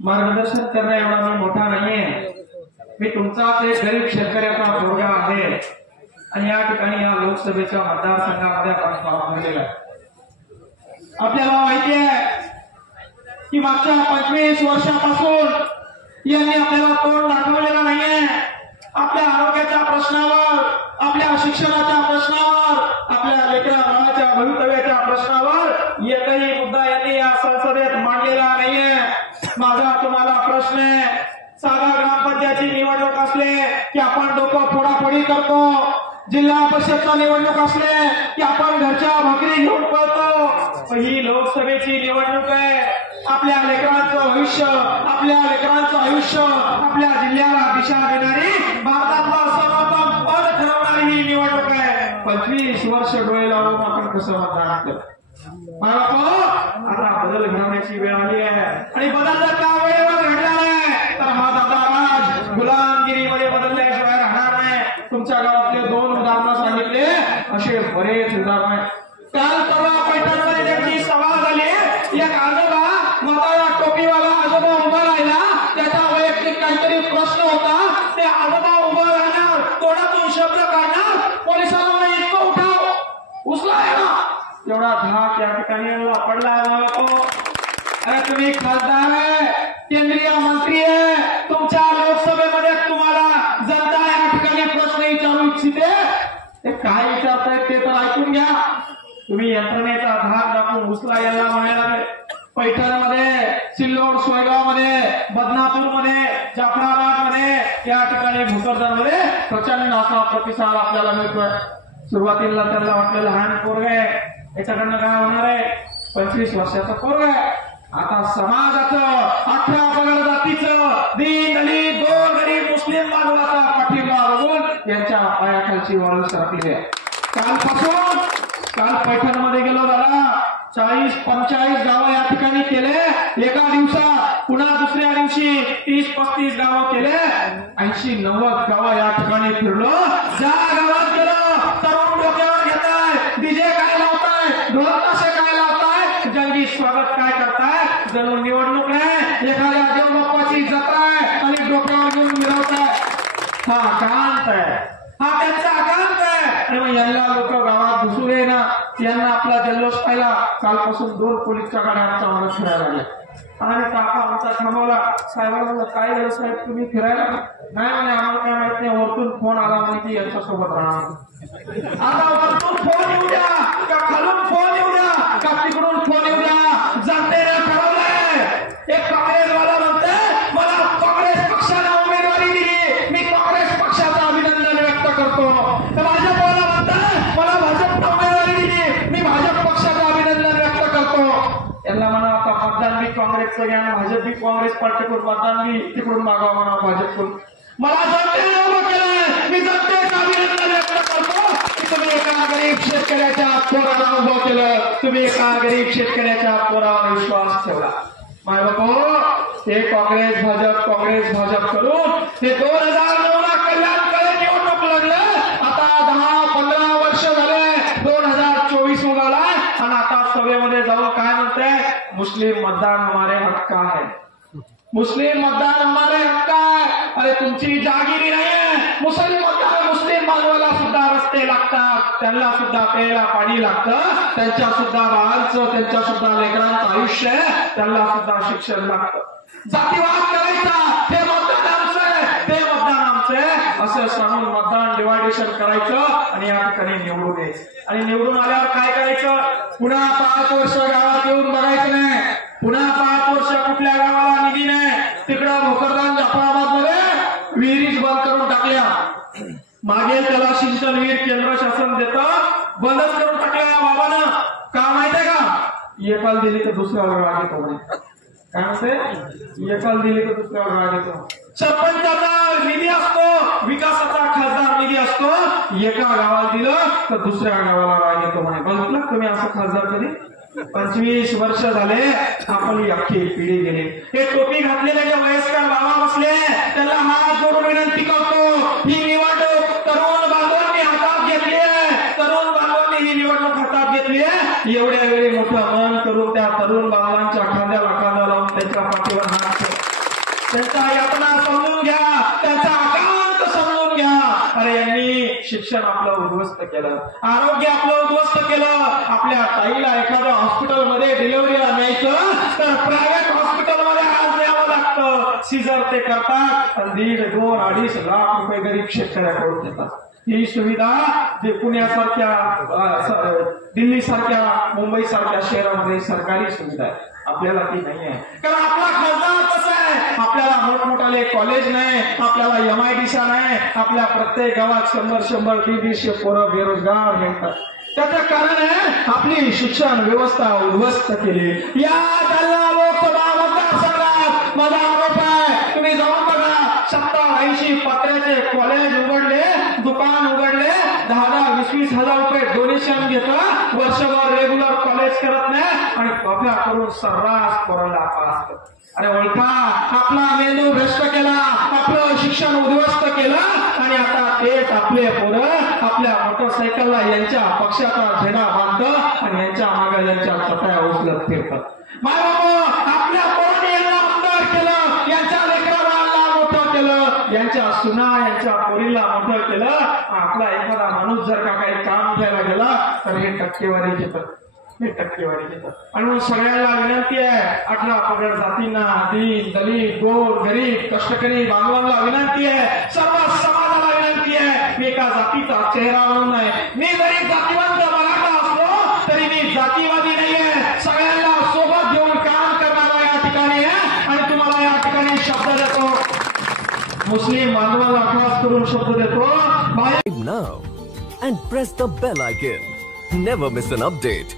मार्गदर्शन करण्या एवढा मी मोठा नाहीये। मी तुमचाच एक गरीब शेतकऱ्याचा मुलगा आहे आणि या ठिकाणी या लोकसभेच्या मतदारसंघामध्ये आपण काम केलेलं आहे। आपल्याला माहिती आहे की मागच्या 25 वर्षापासून यांनी आपल्याला तोंड दाखवलेलं नाहीये। आपल्या आरोग्याच्या प्रश्नावर, आपल्या शिक्षणाच्या प्रश्नावर, आपल्या लेकरा बाळाच्या भवितव्याच्या प्रश्नावर एकही मुद्दा यांनी या संसदेत मांडलेला नाहीये। माझा तुम्हाला प्रश्न आहे, साधा ग्रामपंचायतची निवडणूक असले की आपण डोकं फोडाफोडी करतो, जिल्हा परिषदचा निवडणूक असले की आपण घरच्या भाकरी घेऊन पळतो। ही लोकसभेची निवडणूक आहे। आपल्या लेकरांचं भविष्य, आपल्या लेकरांचं आयुष्य, आपल्या जिल्ह्याला दिशा देणारी, भारतातलं सर्वोत्तम पद ठरवणारी ही निवडणूक आहे। 25 वर्ष डोळे लावून आपण कसं मतदान केलं? आता बदल घडवण्याची वेळ आली आहे आणि बदल जर का वेळेवर घडला नाही तर हा दादा राज गुलामगिरीमध्ये बदलल्याशिवाय राहणार नाही। तुमच्या गावातले 2 उदाहरणं सांगितले, असे बरेच उदाहरण आहेत। काल परवा पैठणमध्ये त्यांची सभा झाली। एक आजोबा, म्हातारा टोपीवाला आजोबा उभा राहिला, त्याचा वैयक्तिक काहीतरी प्रश्न होता। ते आजोबा उभं राहणार, तोंडातून शब्द काढणार, पोलिसांना इतकं उठाव उचलाय ना, एवढा धाक या ठिकाणी पडला। अरे तुम्ही खासदार आहे, केंद्रीय मंत्री आहे, तुमच्या लोकसभेमध्ये तुम्हाला जनता या ठिकाणी प्रश्न विचारू इच्छिते। ते काय विचारतायत ते तर ऐकून घ्या। तुम्ही यंत्रणेचा धाक दाखवून उचला याला म्हणायला लागले। पैठणमध्ये, सिल्लोड, सोयगावमध्ये, बदनापूरमध्ये, जाफराबादमध्ये या ठिकाणी भोकरदनमध्ये प्रचंड असा प्रतिसाद आपल्याला मिळतोय। सुरुवातीला त्यांना वाटलं लहान पोरग आहे, याच्याकडनं काय होणार आहे, 25 वर्षाचं पोरग आहे। आता समाजाचं, 18 पगड जातीचं, दीन दलित, गोरगरीब, मुस्लिम बांधवाचा पाठिंबा बघून यांच्या पायाखालची वाळू सरकली आहे। काल पैठणमध्ये गेलो दादा, 40-45 गावं या ठिकाणी केले एका दिवसात, पुन्हा दुसऱ्या दिवशी 30-35 गावं केले, 80-90 गावं या ठिकाणी फिरलो। ज्या गावात गेलो तरुण डोक्यावर घेताय, डीजे काय लावताय, ढोल ताशे काय लावताय, जंगी स्वागत काय करताय, जणू निवडणूक नाही एखाद्या देवबाप्पाची जत्रा आहे आणि डोक्यावर घेऊन मिरवताय। हा आकांत आहे, हा त्यांचा आकांत आहे। आणि मग यांना लोक गावात घुसू दे ना, यांना आपला जल्लोष पाहिला। कालपासून 2 पोलीसच्या गाड्या आमच्या मागे फिरायला लागल्या आणि काका आमचा थांबवला। साहेबांना काय झालं साहेब, तुम्ही फिरायला नाही म्हणे, आम्हाला काय माहित नाही, वरतून फोन आला म्हणे की यांच्यासोबत राहणार। आता वरतून फोन येऊ द्या का खालून फोन येऊ द्या का तिकडून फोन येऊ द्या, जनतेने ठरवलंय। एक काँग्रेसवाला म्हणतोय मला काँग्रेस पक्षाला उमेदवारी दिली, मी काँग्रेस पक्षाचं अभिनंदन व्यक्त करतो। तर भाजपवाला म्हणतोय मला भाजपला उमेदवारी दिली, मी भाजप पक्षाचं अभिनंदन व्यक्त करतो। यांना म्हणा आता मतदान बी काँग्रेसचं घ्या, भाजप बी काँग्रेस पार्टीकडून मतदान बी तिकडून मागावं म्हणा भाजपकडून। मला जनतेने उभं केलंय, मी जनतेचं अभिनंदन व्यक्त करतो। तुम्ही एका गरीब शेतकऱ्याच्या पोराला उभं केलं, तुम्ही एका गरीब शेतकऱ्याच्या पोरावर विश्वास ठेवला। माय बापू, ते काँग्रेस भाजप करून ते 2009ला कल्याणकडे निवडणूक लढलं। आता 10-15 वर्ष झाले, 2024 उगाला आणि आता सभेमध्ये जाऊन काय म्हणते, मुस्लिम मतदान हमारे हक्क है, मुस्लिम मतदान हमारे हक्क है। अरे तुमची जागिरी नाहीये, मुस्लिम बांधवाला सुद्धा रस्ते लागतात, त्यांना सुद्धा प्यायला पाणी लागतं, त्यांच्या सुद्धा बाळांचं, त्यांच्या सुद्धा लेकरांचं आयुष्य आहे, त्यांना सुद्धा शिक्षण लागतं। जातीवाद करायचा, हे मतदान आमचं, ते मतदान आमचं असं सांगून मतदान डिवायडेशन करायचं आणि या ठिकाणी निवडून यायचं। आणि निवडून आल्यावर काय करायचं, पुन्हा 5 वर्ष गावात येऊन बघायचं नाही, पुन्हा 5 वर्ष कुठल्या गावाला निधी नाही। तिकडं भोकरदान जाफराबाद मध्ये विहिरीच बंद करून टाकल्या, मागे त्याला सिंचन विहीर केंद्र शासन देतं, बंदच करून टाकल्या बाबानं। का माहितीये का, एकाला दिली तर दुसऱ्यावर राग येतो म्हणे। काय म्हणते, एकाला दिली तर दुसऱ्यावर राग येतो। सरपंचाचा निधी असतो, विकासाचा खासदार निधी असतो, एका गावाला दिलं तर दुसऱ्या गावाला राग येतो म्हणे। बघितलं तुम्ही असं खासदार कधी? 25 वर्ष झाले आपली अख्खी पिढी गेली। हे टोपी घातलेले जे वयस्कर बाबा बसले त्याला हात जोडून विनंती करतो, ही निवडणूक तरुण बांधवांनी हातात घेतली आहे, तरुण बांधवांनी ही निवडणूक हातात घेतली आहे, एवढ्या वेळी मोठं मन करून त्या तरुण बांधवांच्या खांद्याला लावून त्यांच्या पाठीवर हात ठेवा. त्यांचा यातना समजून घ्या, त्यांचा आकांत समजून घ्या. अरे यांनी शिक्षण आपलं उद्ध्वस्त केलं, आरोग्य आपलं उद्ध्वस्त केलं. आपल्या ताईला एखाद्या हॉस्पिटलमध्ये डिलिव्हरीला न्यायचं तर प्रायव्हेट हॉस्पिटलमध्ये आज न्यावं लागतं. सीझर ते करतात 1.5, 2, 2.5 लाख रुपये गरीब शेतकऱ्याकडून देतात. ही सुविधा पुण्यासारख्या, दिल्ली सारख्या, मुंबई सारख्या शहरामध्ये सरकारी सुविधा आहे. आपल्याला ती नाही आहे. कारण आपला खासदार कसा आहे, आपल्याला मोठमोठाले कॉलेज नाही, आपल्याला MIDC नाही, आपल्या प्रत्येक गावात 100 150 पोरं बेरोजगार मिळतात. त्याचं कारण आहे आपली शिक्षण व्यवस्था उद्ध्वस्त केली. या जालना लोकसभा मतदारसंघात माझा आरोप आहे, तुम्ही जाऊन बघा, 70-80 पत्र्याचे कॉलेज उघडले, दुकान उघडले, 10-20 हजार रुपये डोनेशन घेतात, वर्षभर रेग्युलर कॉलेज करत नाही आणि कॉप्या करून सर्रास पोराला पास करतात. अरे ओळखा, आपला मेंदू भ्रष्ट केला, आपलं शिक्षण उद्ध्वस्त केलं आणि आता तेच आपले पोरं आपल्या मोटरसायकलला यांच्या पक्षाचा झेंडा बांधत आणि यांच्या मागे यांच्या चटया उचलत फिरतात. मायबाबा, आपल्या पोरांनी यांना आमदार केलं, यांच्या लेकराला मोठं केलं, यांच्या सुना, यांच्या पोरीला मोठं केलं. आपला एखादा माणूस जर का काही काम घ्यायला गेला तर हे टक्केवारी घेतात, हे टक्केवारी घेतात. आणि सगळ्यांना विनंती आहे, 18 पगड जातींना, दीन दलित गोर गरीब कष्टकरी बांधवांना विनंती आहे, सर्व समाजाला विनंती आहे. मी एका जातीचा चेहरा म्हणून नाही, मी जरी जातीवंत मराठा असलो तरी मी जातीवादी नाहीये. सगळ्यांना सोबत घेऊन काम करणारा या ठिकाणी आहे आणि तुम्हाला या ठिकाणी शब्द देतो, मुस्लिम बांधवांना खास करून शब्द देतो. Now and press the bell icon. Never miss an update.